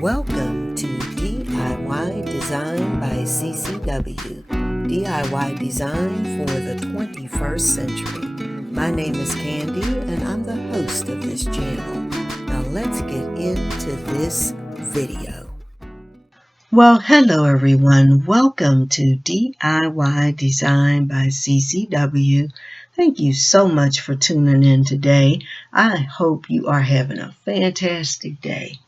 Welcome to DIY Design by CCW, DIY Design for the 21st century. My name is Candy and I'm the host of this channel. Now let's get into this video. Well, hello everyone. Welcome to DIY Design by CCW. Thank you so much for tuning in today. I hope you are having a fantastic day.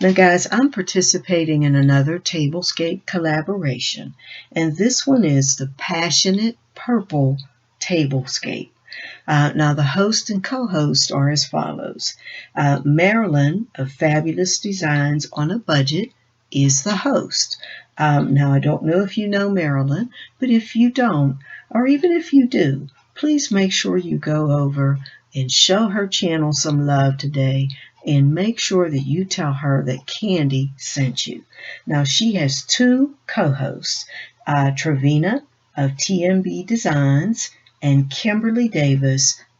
Now guys, I'm participating in another Tablescape collaboration, and this one is the Passionate Purple Tablescape. Now the host and co-host are as follows. Marilyn of Fabulous Designs on a Budget is the host. Now I don't know if you know Marilyn, but if you don't, or even if you do, please make sure you go over and show her channel some love today, and make sure that you tell her that Candy sent you. Now she has two co-hosts, Travina of TMB Designs and Kimberly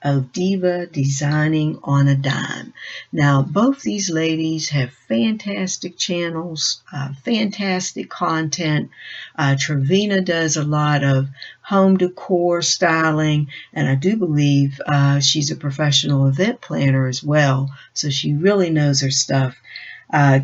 of Diva Designing on a Dime. Now both these ladies have fantastic channels, fantastic content. Travina does a lot of home decor styling, and I do believe she's a professional event planner as well, so she really knows her stuff.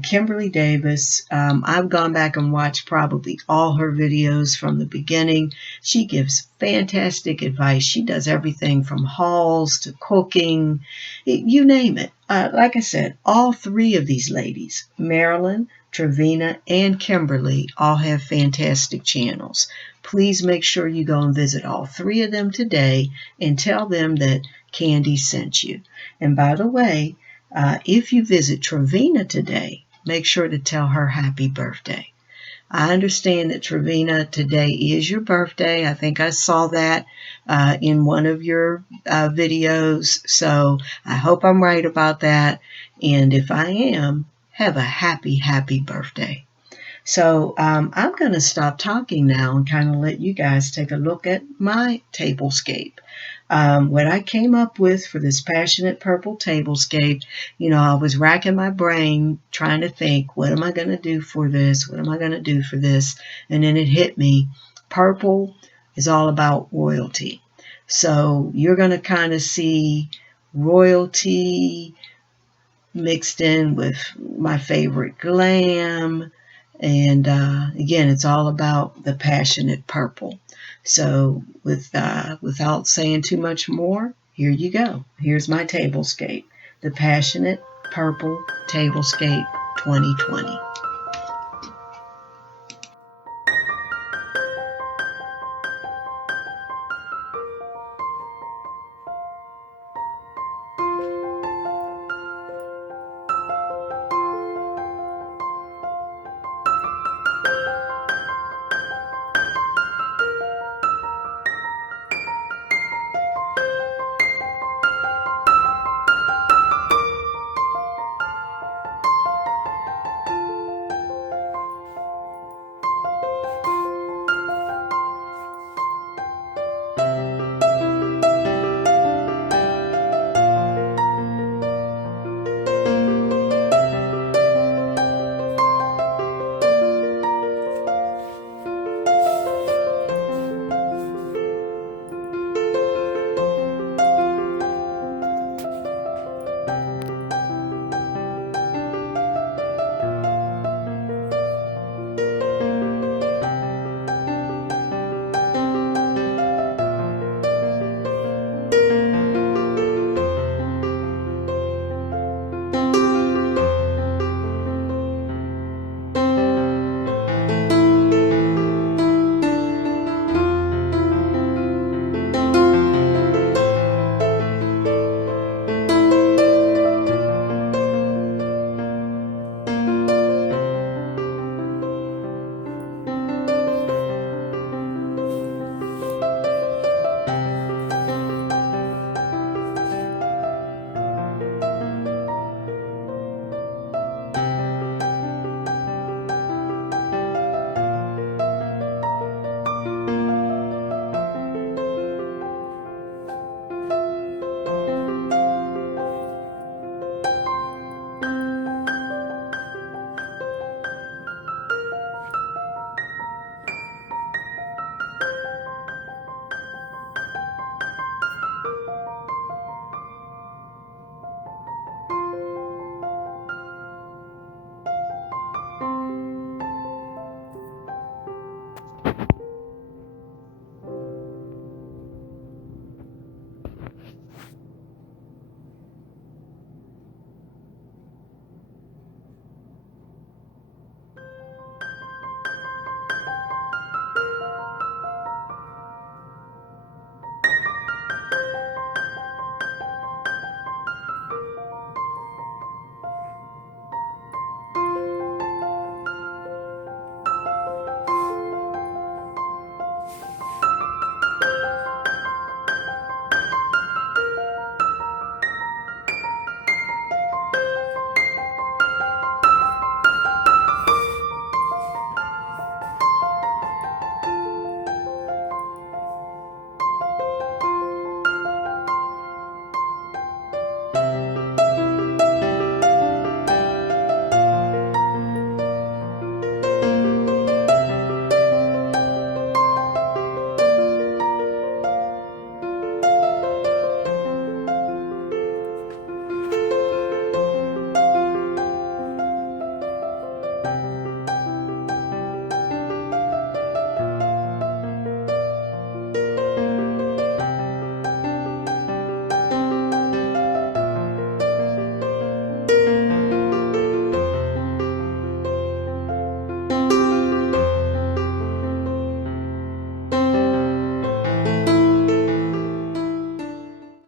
Kimberly Davis, I've gone back and watched probably all her videos from the beginning. She gives fantastic advice. She does everything from hauls to cooking, you name it. Like I said, all three of these ladies, Marilyn, Travina, and Kimberly, all have fantastic channels. Please make sure you go and visit all three of them today and tell them that Candy sent you. And by the way, if you visit Travina today, make sure to tell her happy birthday. I understand that Travina, today is your birthday. I think I saw that in one of your videos. So I hope I'm right about that. And if I am, have a happy birthday. So I'm going to stop talking now and kind of let you guys take a look at my tablescape. What I came up with for this Passionate Purple Tablescape, I was racking my brain trying to think, what am I going to do for this? What am I going to do for this? And then it hit me. Purple is all about royalty. So you're going to kind of see royalty mixed in with my favorite glam. And again, it's all about the passionate purple. So without saying too much more, here you go. Here's my tablescape, the Passionate Purple Tablescape 2020.